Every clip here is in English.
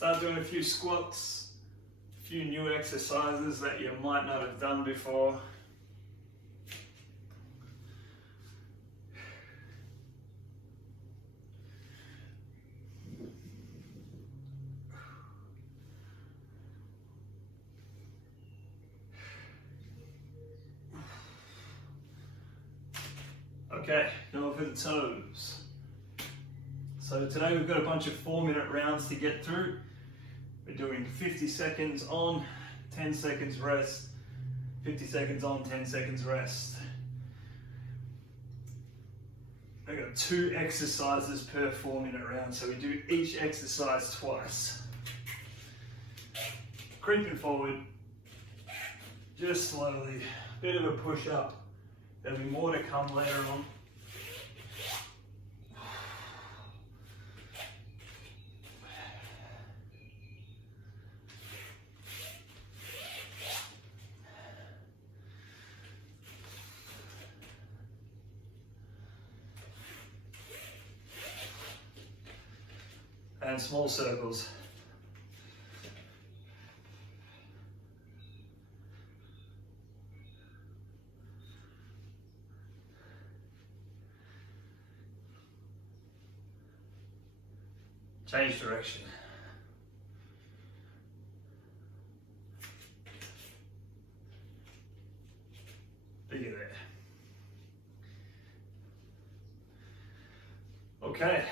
Start doing a few squats, a few new exercises that you might not have done before. Okay, now for the toes. So today we've got a bunch of 4-minute rounds to get through. We're doing 50 seconds on, 10 seconds rest, 50 seconds on, 10 seconds rest. I've got 2 exercises per 4-minute round, so we do each exercise twice. Creeping forward, just slowly, bit of a push up. There'll be more to come later on. And small circles. Change direction. Bigger there. Okay.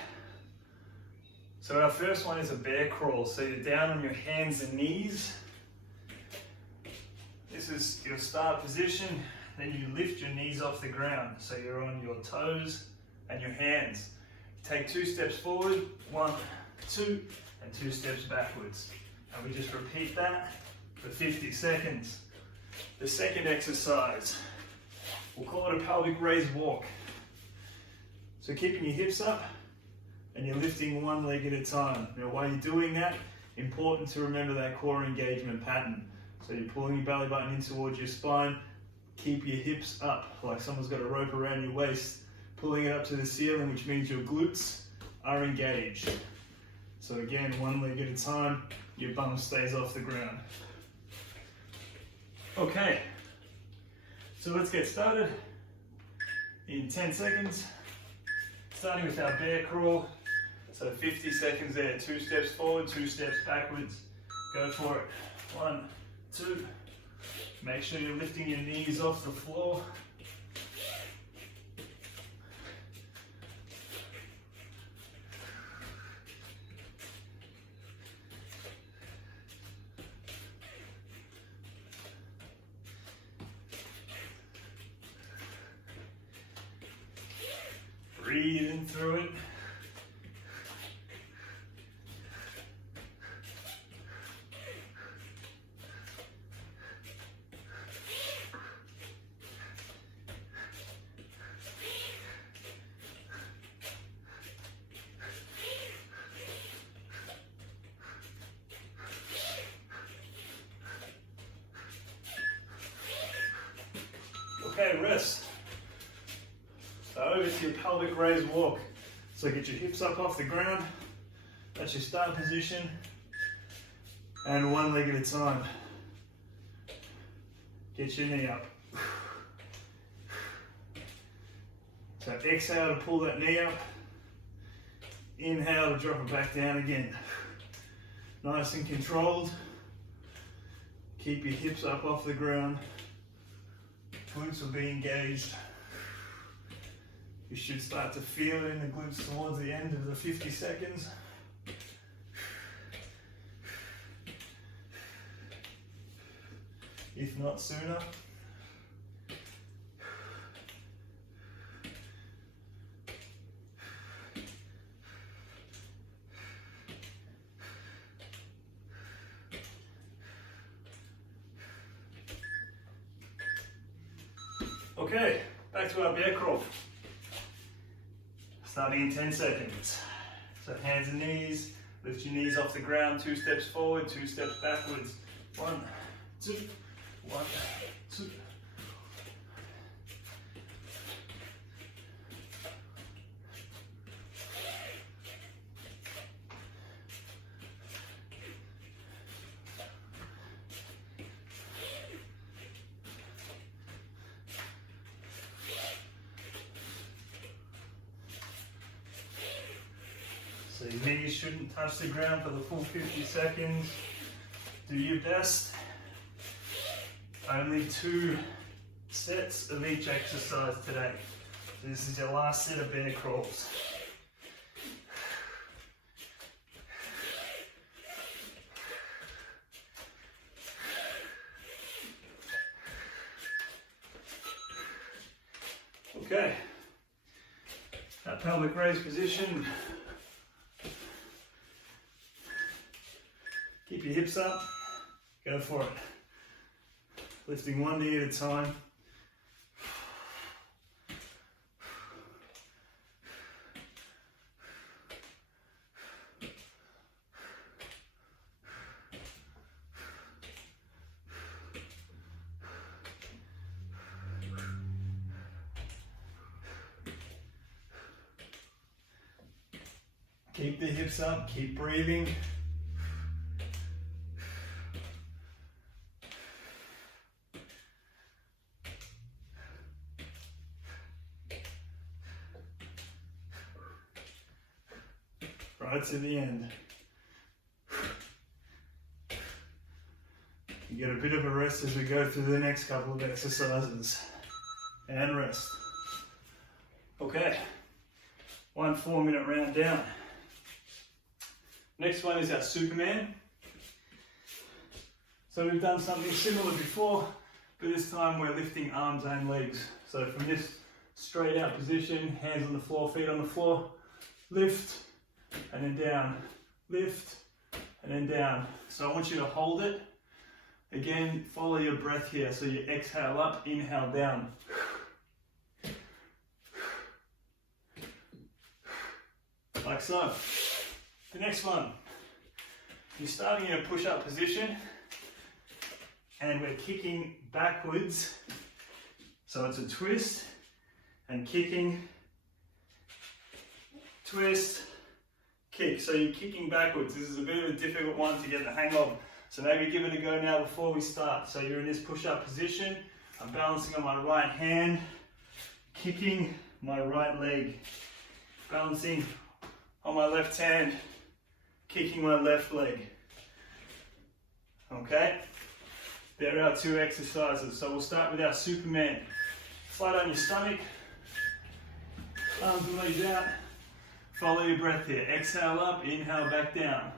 So our first one is a bear crawl. So you're down on your hands and knees. This is your start position. Then you lift your knees off the ground. So you're on your toes and your hands. Take 2 steps forward, 1, 2, and 2 steps backwards. And we just repeat that for 50 seconds. The second exercise, we'll call it a pelvic raise walk. So keeping your hips up and you're lifting one leg at a time. Now while you're doing that, important to remember that core engagement pattern. So you're pulling your belly button in towards your spine, keep your hips up like someone's got a rope around your waist, pulling it up to the ceiling, which means your glutes are engaged. So again, one leg at a time, your bum stays off the ground. Okay, so let's get started in 10 seconds, starting with our bear crawl. So 50 seconds there, 2 steps forward, 2 steps backwards. Go for it. 1, 2. Make sure you're lifting your knees off the floor. Breathing through it. Okay, rest. So over to your pelvic raise walk. So get your hips up off the ground. That's your start position. And one leg at a time. Get your knee up. So exhale to pull that knee up. Inhale to drop it back down again. Nice and controlled. Keep your hips up off the ground. Glutes will be engaged. You should start to feel it in the glutes towards the end of the 50 seconds. If not sooner. Okay, back to our bear crawl. Starting in 10 seconds. So hands and knees, lift your knees off the ground, 2 steps forward, 2 steps backwards. 1, 2, 1, 2. So your knees shouldn't touch the ground for the full 50 seconds. Do your best. Only 2 sets of each exercise today. So this is your last set of bear crawls. Okay, that pelvic raise position. Keep your hips up, go for it. Lifting one knee at a time. Keep the hips up, keep breathing. Right to the end. You get a bit of a rest as we go through the next couple of exercises. And rest. Okay, 1 4-minute round down. Next one is our Superman. So we've done something similar before, but this time we're lifting arms and legs. So from this straight out position, hands on the floor, feet on the floor, lift, and then down, lift, and then down. So I want you to hold it. Again, follow your breath here. So you exhale up, inhale down. Like so. The next one, you're starting in a push-up position and we're kicking backwards. So it's a twist and kicking, twist, kick. So you're kicking backwards. This is a bit of a difficult one to get the hang of. So maybe give it a go now before we start. So you're in this push-up position. I'm balancing on my right hand, kicking my right leg, balancing on my left hand, kicking my left leg. Okay? There are 2 exercises. So we'll start with our Superman. Flat on your stomach, arms and legs out. Follow your breath here. Exhale up, inhale back down.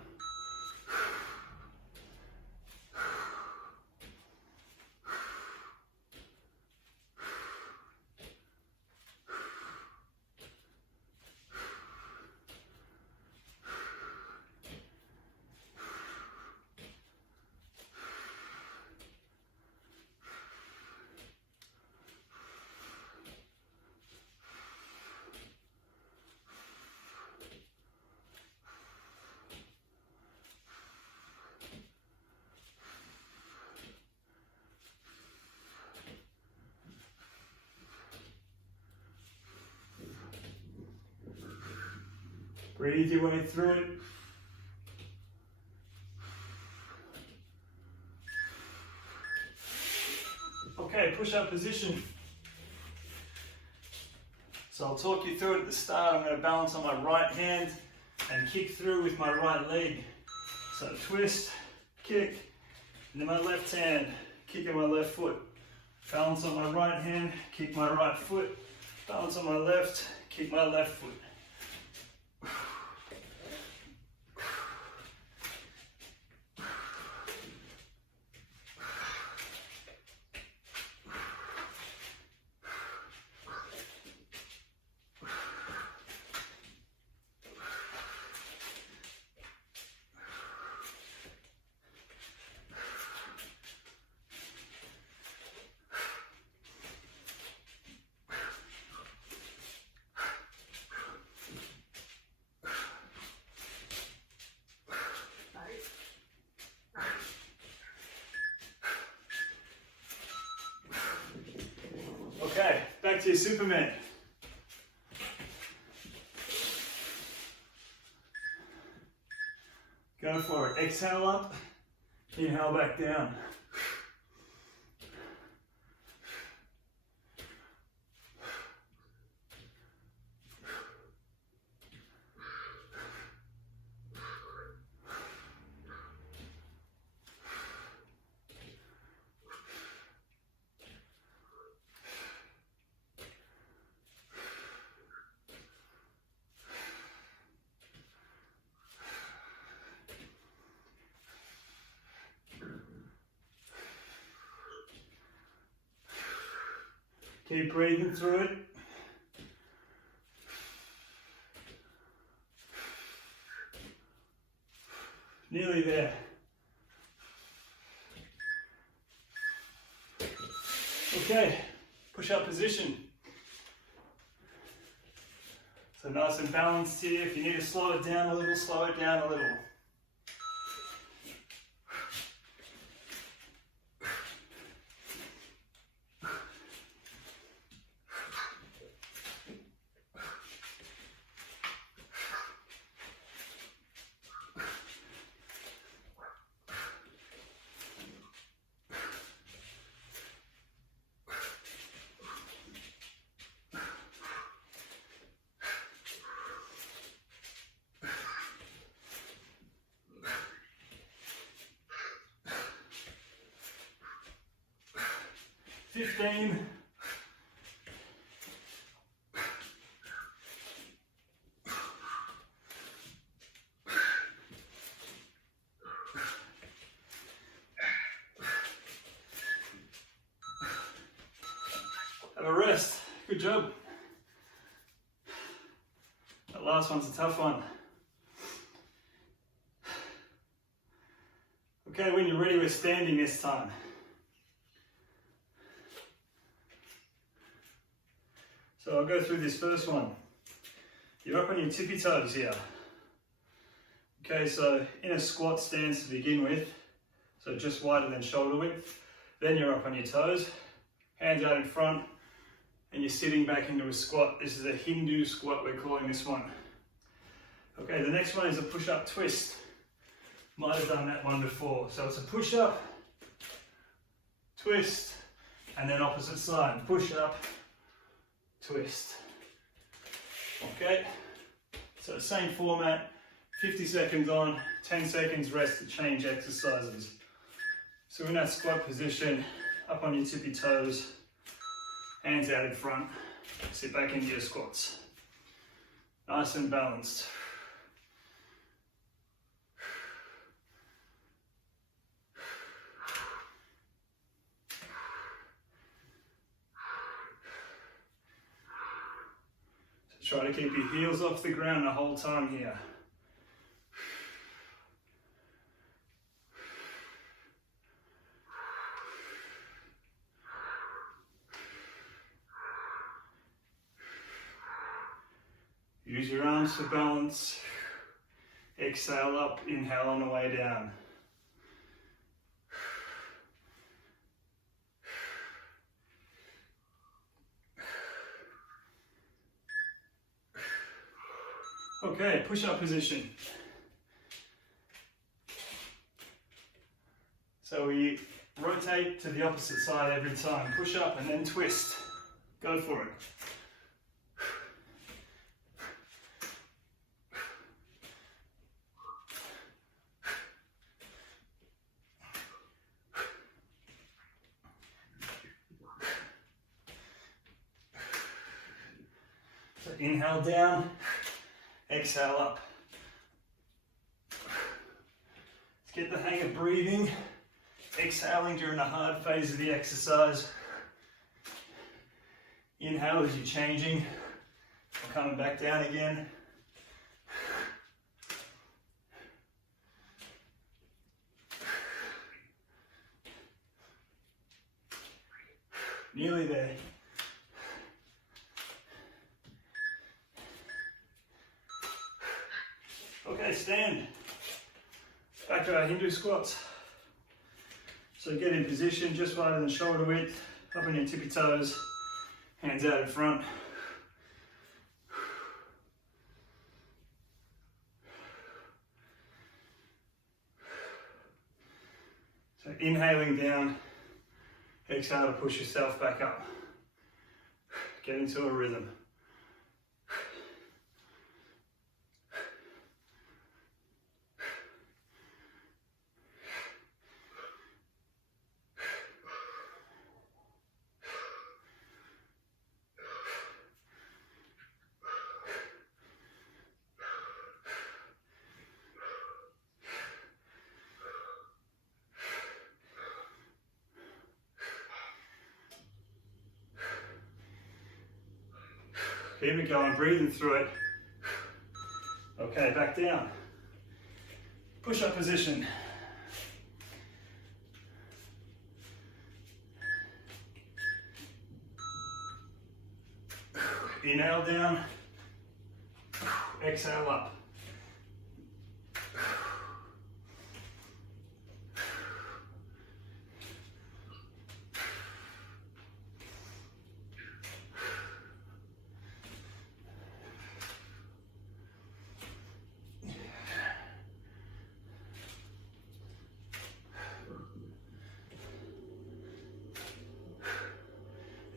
Breathe your way through it. Okay, push-up position. So I'll talk you through it at the start. I'm going to balance on my right hand and kick through with my right leg. So twist, kick, and then my left hand, kicking my left foot. Balance on my right hand, kick my right foot. Balance on my left, kick my left foot. Okay, back to your Superman. Go for it. Exhale up, inhale back down. Keep breathing through it. Nearly there. Okay, push-up position. So nice and balanced here. If you need to slow it down a little, slow it down a little. Have a rest. Good job. That last one's a tough one. Okay, when you're ready, we're standing this time. So I'll go through this first one. You're up on your tippy toes here. Okay, so in a squat stance to begin with, so just wider than shoulder width. Then you're up on your toes, hands out in front, and you're sitting back into a squat. This is a Hindu squat, we're calling this one. Okay, the next one is a push-up twist. Might have done that one before. So it's a push-up, twist, and then opposite side. Push-up, twist. Okay, so same format, 50 seconds on, 10 seconds rest to change exercises. So in that squat position, up on your tippy toes, hands out in front, sit back into your squats. Nice and balanced. Try to keep your heels off the ground the whole time here. Use your arms for balance. Exhale up, inhale on the way down. Okay, push-up position. So we rotate to the opposite side every time. Push up and then twist. Go for it. So inhale down. Exhale up. Let's get the hang of breathing, exhaling during the hard phase of the exercise. Inhale as you're changing, or coming back down again. Nearly there. Okay, stand. Back to our Hindu squats. So get in position, just wider than shoulder width, up on your tippy toes, hands out in front. So inhaling down, exhale to push yourself back up. Get into a rhythm. Keep it going, breathing through it. Okay, back down. Push-up position. Inhale down, exhale up.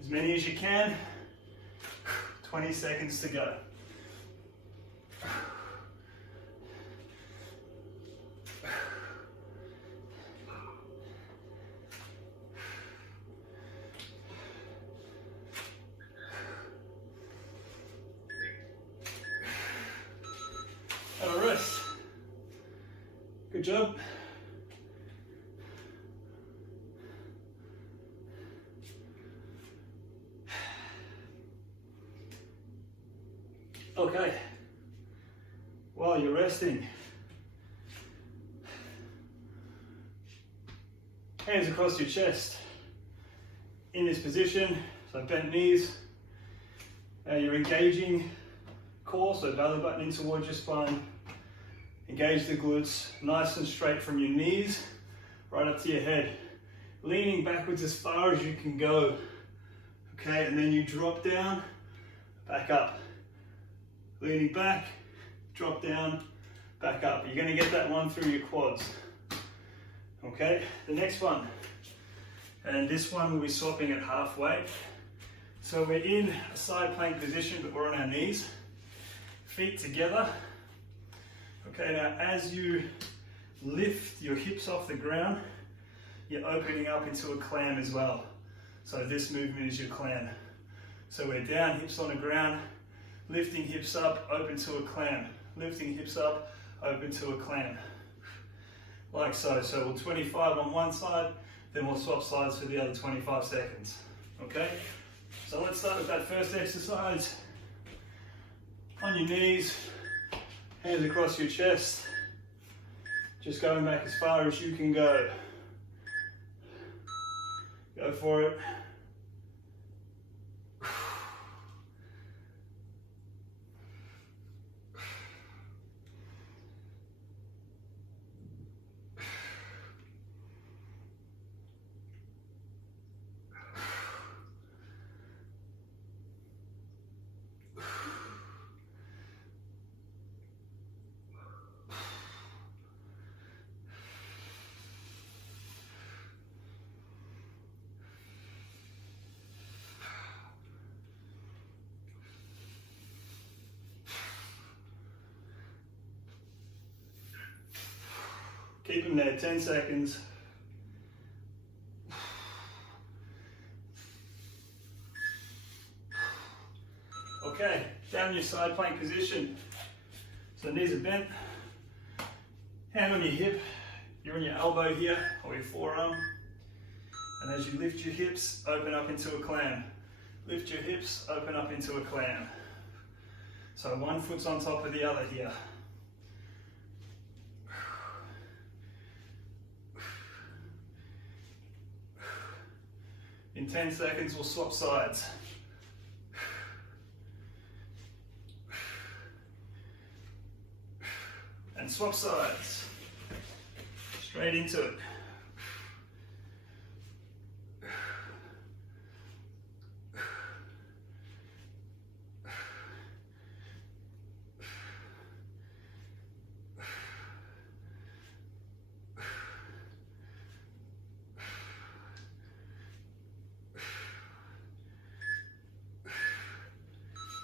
As many as you can. 20 seconds to go. Have a rest. Good job. Okay, while you're resting, hands across your chest in this position, so bent knees, you're engaging core, so belly button in towards your spine, engage the glutes, nice and straight from your knees right up to your head, leaning backwards as far as you can go, okay, and then you drop down, back up. Leaning back, drop down, back up. You're going to get that one through your quads. Okay, the next one. And this one we'll be swapping at halfway. So we're in a side plank position, but we're on our knees. Feet together. Okay, now as you lift your hips off the ground, you're opening up into a clam as well. So this movement is your clam. So we're down, hips on the ground, lifting hips up, open to a clam. Lifting hips up, open to a clam. Like so. So we'll 25 on one side, then we'll swap sides for the other 25 seconds. Okay? So let's start with that first exercise. On your knees, hands across your chest. Just going back as far as you can go. Go for it. Keep them there, 10 seconds. Okay, down in your side plank position. So knees are bent, hand on your hip, you're on your elbow here, or your forearm. And as you lift your hips, open up into a clam. Lift your hips, open up into a clam. So one foot's on top of the other here. In 10 seconds, we'll swap sides. And swap sides. Straight into it.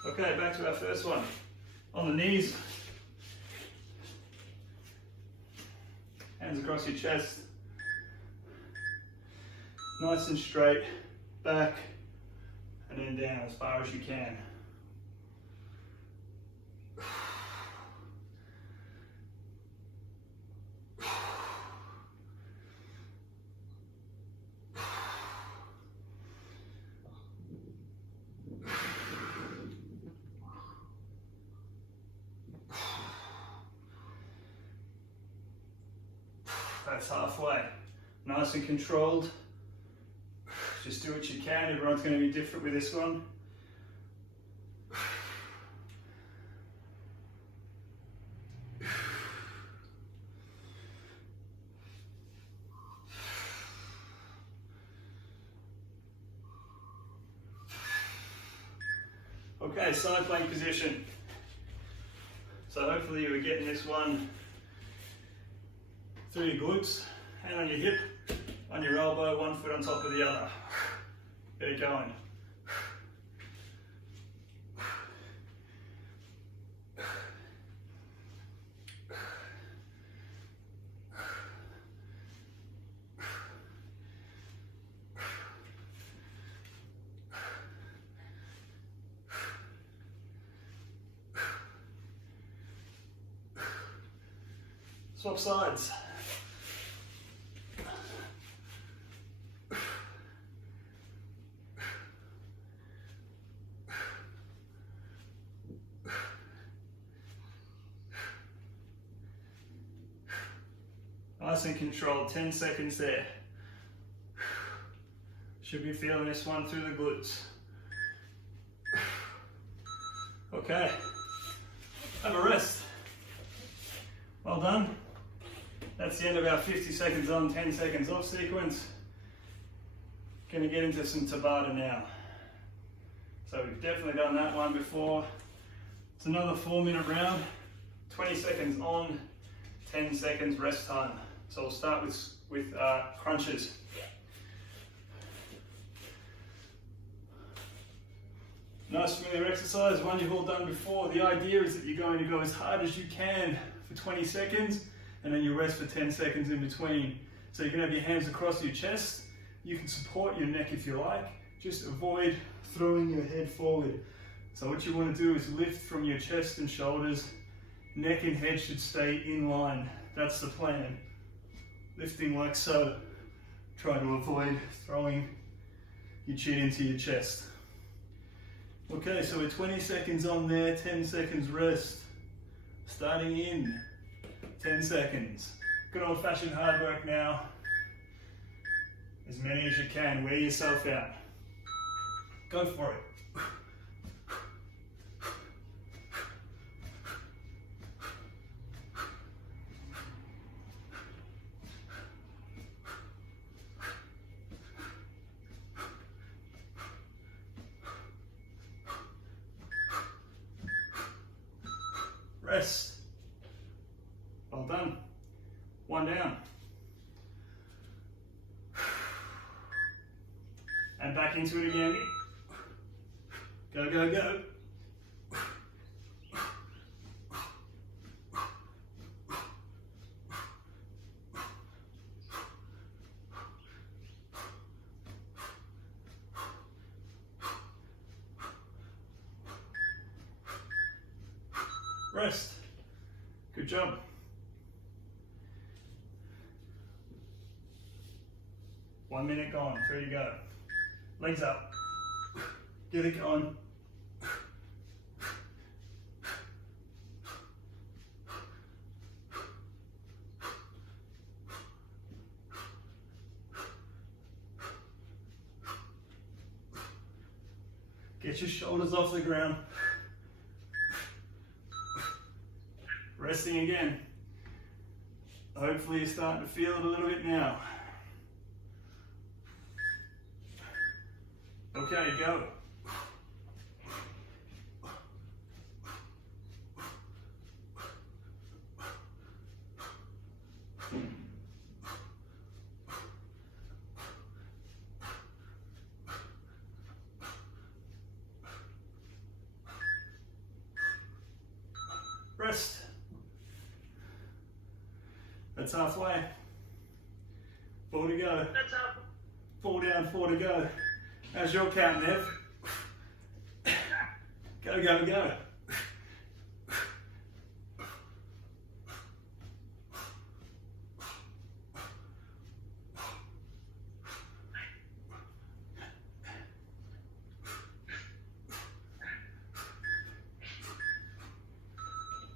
Okay, back to our first one. On the knees. Hands across your chest. Nice and straight. Back. And then down as far as you can. That's halfway. Nice and controlled. Just do what you can. Everyone's going to be different with this one. Okay, side plank position. So hopefully you were getting this one through your glutes, hand on your hip, on your elbow, one foot on top of the other. Get it going. Swap sides. Nice and controlled, 10 seconds there. Should be feeling this one through the glutes. Okay, have a rest. Well done. That's the end of our 50 seconds on, 10 seconds off sequence. Gonna get into some Tabata now. So we've definitely done that one before. It's another 4-minute round, 20 seconds on, 10 seconds rest time. So we'll start with crunches. Nice familiar exercise, one you've all done before. The idea is that you're going to go as hard as you can for 20 seconds and then you rest for 10 seconds in between. So you can have your hands across your chest. You can support your neck if you like. Just avoid throwing your head forward. So what you want to do is lift from your chest and shoulders. Neck and head should stay in line. That's the plan. Lifting like so. Try to avoid throwing your chin into your chest. Okay, so we're 20 seconds on there, 10 seconds rest. Starting in 10 seconds. Good old fashioned hard work now. As many as you can, wear yourself out. Go for it. Rest. Well done. One down. And back into it again. Go, go, go. Rest. Good job. One minute gone, 3 to go. Legs up. Get it going. Get your shoulders off the ground. Resting again. Hopefully you're starting to feel it a little bit now. Okay, go. Rest. That's halfway. 4 to go. That's up. 4 down, 4 to go. How's your count, Nev? Go, go, go.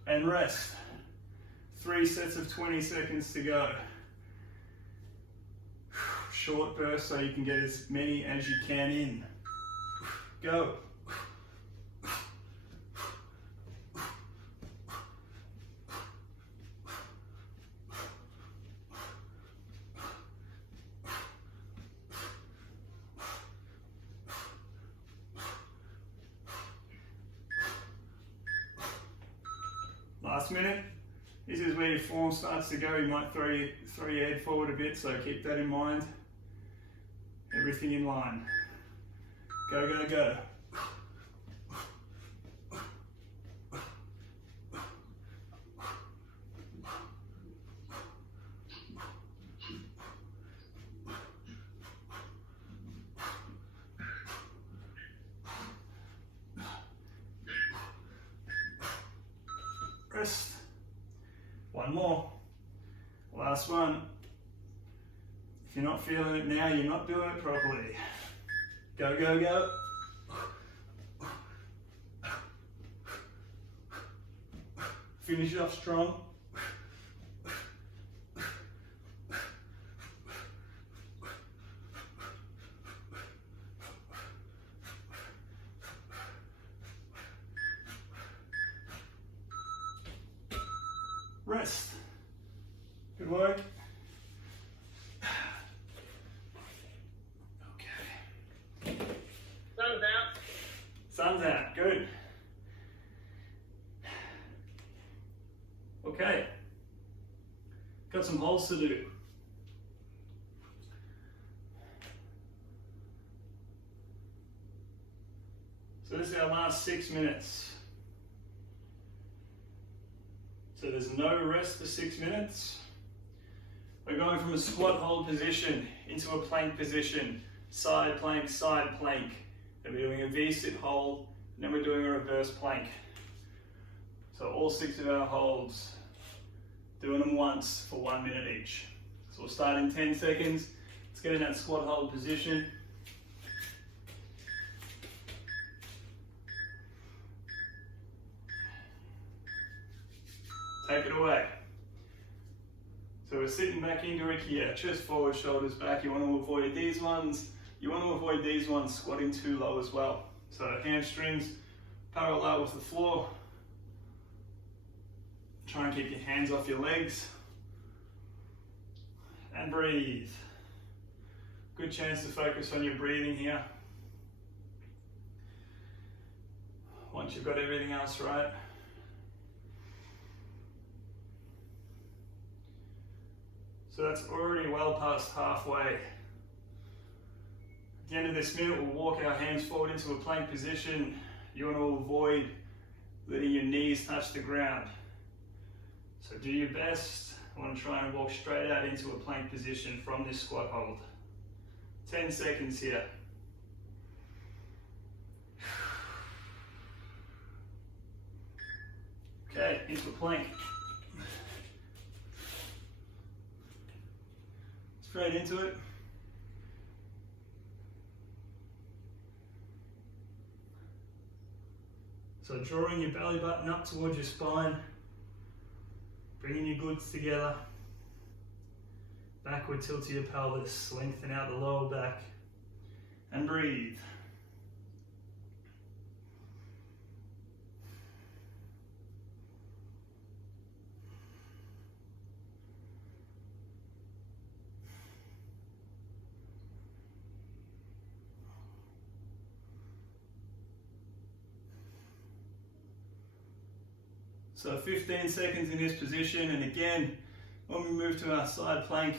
And rest. 3 sets of 20 seconds to go. short bursts so you can get as many as you can in. Go. Last minute. This is where your form starts to go. You might throw your head forward a bit, so keep that in mind. Everything in line. Go, go, go. Rest. One more. Last one. If you're not feeling it now, you're not doing it properly. Go, go, go. Finish it off strong. Rest. Good work. Okay. Sun's out. Sun's out. Good. Okay. Got some holds to do. So this is our last 6 minutes. So there's no rest for 6 minutes. We're going from a squat hold position into a plank position, side plank, side plank. Then we're doing a V-sit hold, and then we're doing a reverse plank. So all 6 of our holds, doing them once for 1 minute each. So we'll start in 10 seconds. Let's get in that squat hold position. Take it away. So we're sitting back into it here, chest forward, shoulders back. You want to avoid these ones. You want to avoid these ones squatting too low as well. So hamstrings parallel with the floor. Try and keep your hands off your legs. And breathe. Good chance to focus on your breathing here. Once you've got everything else right. So that's already well past halfway. At the end of this minute, we'll walk our hands forward into a plank position. You want to avoid letting your knees touch the ground. So do your best. I want to try and walk straight out into a plank position from this squat hold. 10 seconds here. Okay, into a plank. Straight into it. So drawing your belly button up towards your spine, bringing your glutes together, backward tilt to your pelvis, lengthen out the lower back, and breathe. So 15 seconds in this position, and again, when we move to our side plank,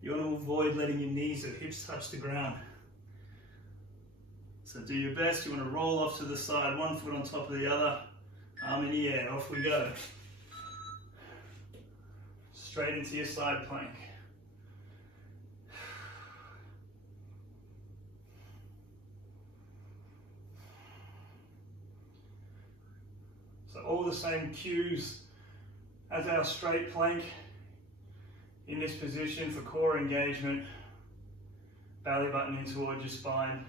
you want to avoid letting your knees or hips touch the ground. So do your best, you want to roll off to the side, one foot on top of the other, arm in the air, off we go. Straight into your side plank. So all the same cues as our straight plank in this position for core engagement. Belly button in towards your spine.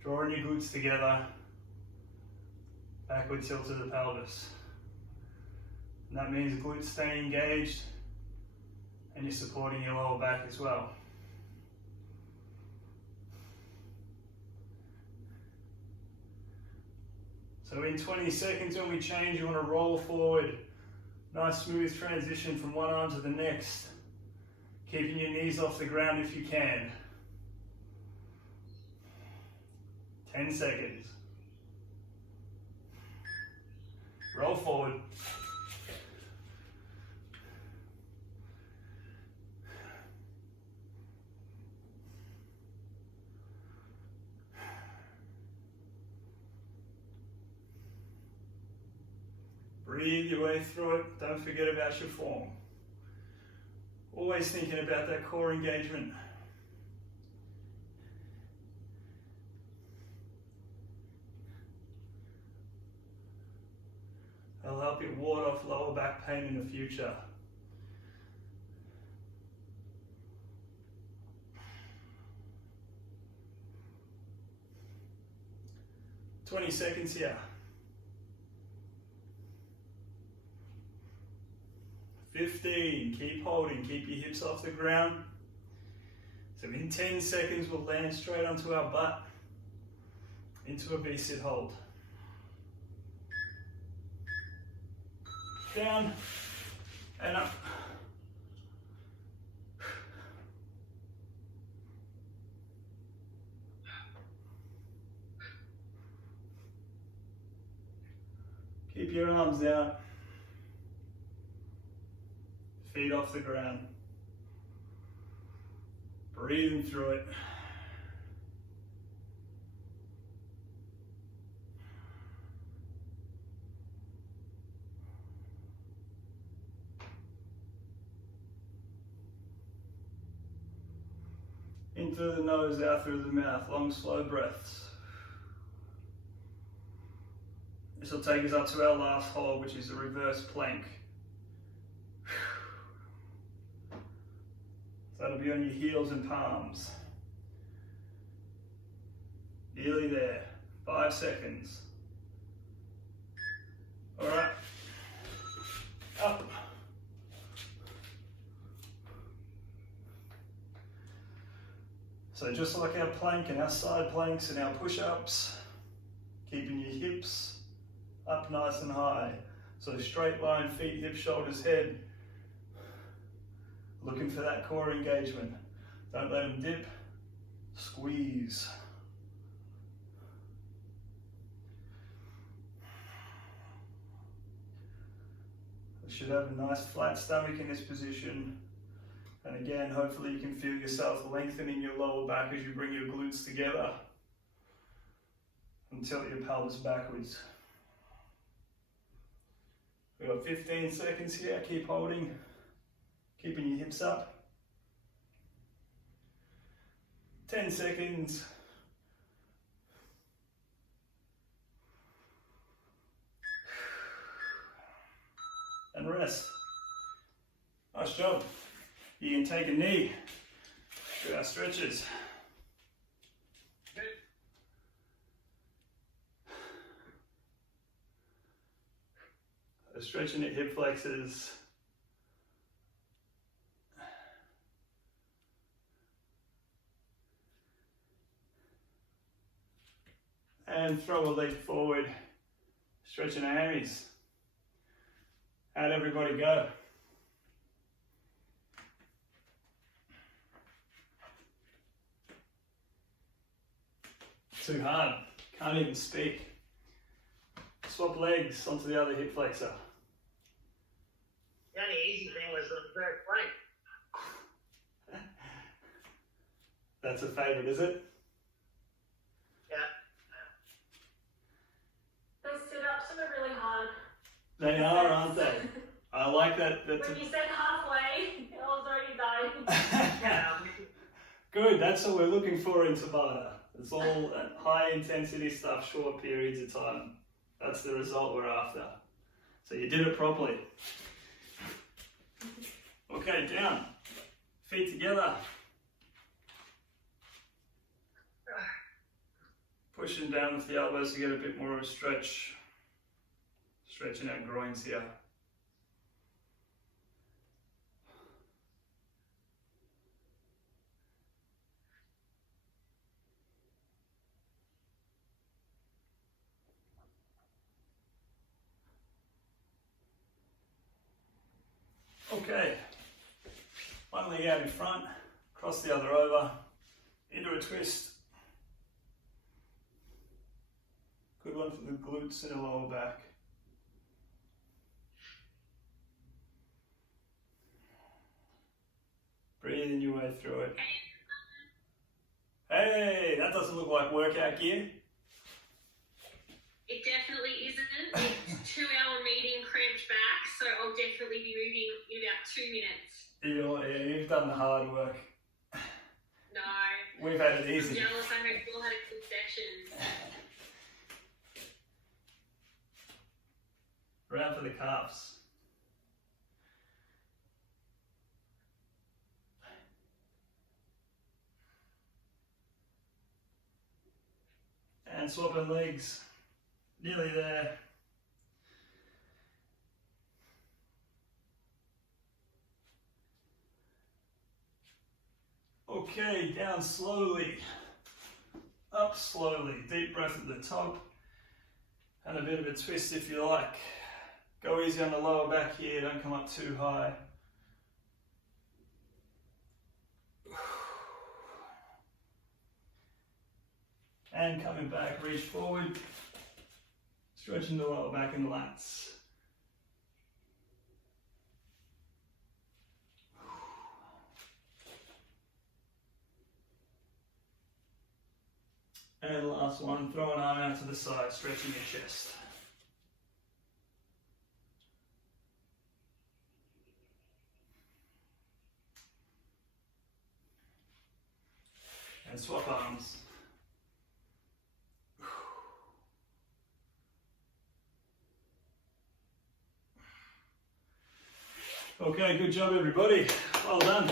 Drawing your glutes together. Backward tilt to the pelvis. And that means glutes stay engaged and you're supporting your lower back as well. So in 20 seconds when we change, you want to roll forward. Nice smooth transition from one arm to the next. Keeping your knees off the ground if you can. 10 seconds. Roll forward. Breathe your way through it. Don't forget about your form. Always thinking about that core engagement. It'll help you ward off lower back pain in the future. "20 seconds here. 15, keep holding, keep your hips off the ground. So in 10 seconds, we'll land straight onto our butt into a V-sit hold. Down and up. Keep your arms out. Feet off the ground. Breathing through it. In through the nose, out through the mouth. Long, slow breaths. This will take us up to our last hold, which is the reverse plank. That'll be on your heels and palms. Nearly there. 5 seconds. All right. Up. So just like our plank and our side planks and our push-ups, keeping your hips up nice and high. So straight line, feet, hips, shoulders, head. Looking for that core engagement. Don't let them dip. Squeeze. We should have a nice flat stomach in this position. And again, hopefully you can feel yourself lengthening your lower back as you bring your glutes together and tilt your pelvis backwards. We've got 15 seconds here. Keep holding. Keeping your hips up. 10 seconds. And rest. Nice job. You can take a knee. Do our stretches. So stretching at hip flexors. And throw a leg forward, stretching our hammies. How'd everybody go? Too hard, can't even speak. Swap legs onto the other hip flexor. The only easy thing was the reverse plank. That's a favourite, is it? They are, aren't they? I like that. When you said halfway, I was already dying. Good, that's what we're looking for in Tabata. It's all high intensity stuff, short periods of time. That's the result we're after. So you did it properly. Okay, down. Feet together. Pushing down with the elbows to get a bit more of a stretch. Stretching our groins here. leg out in front, cross the other over, into a twist. Good one for the glutes and the lower back. Breathing your way through it. Hey, that doesn't look like workout gear. It definitely isn't. It's 2-hour meeting cramped back, so I'll definitely be moving in about 2 minutes. Yeah, you've done the hard work. No. We've had it easy. I'm jealous. I hope you all had a good session. Round for the calves. And swapping legs. Nearly there. Okay, down slowly. Up slowly. Deep breath at the top. And a bit of a twist if you like. Go easy on the lower back here, don't come up too high. And coming back, reach forward. Stretching the lower back and lats. And last one, throw an arm out to the side, stretching your chest. And swap arms. Okay, good job everybody. Well done.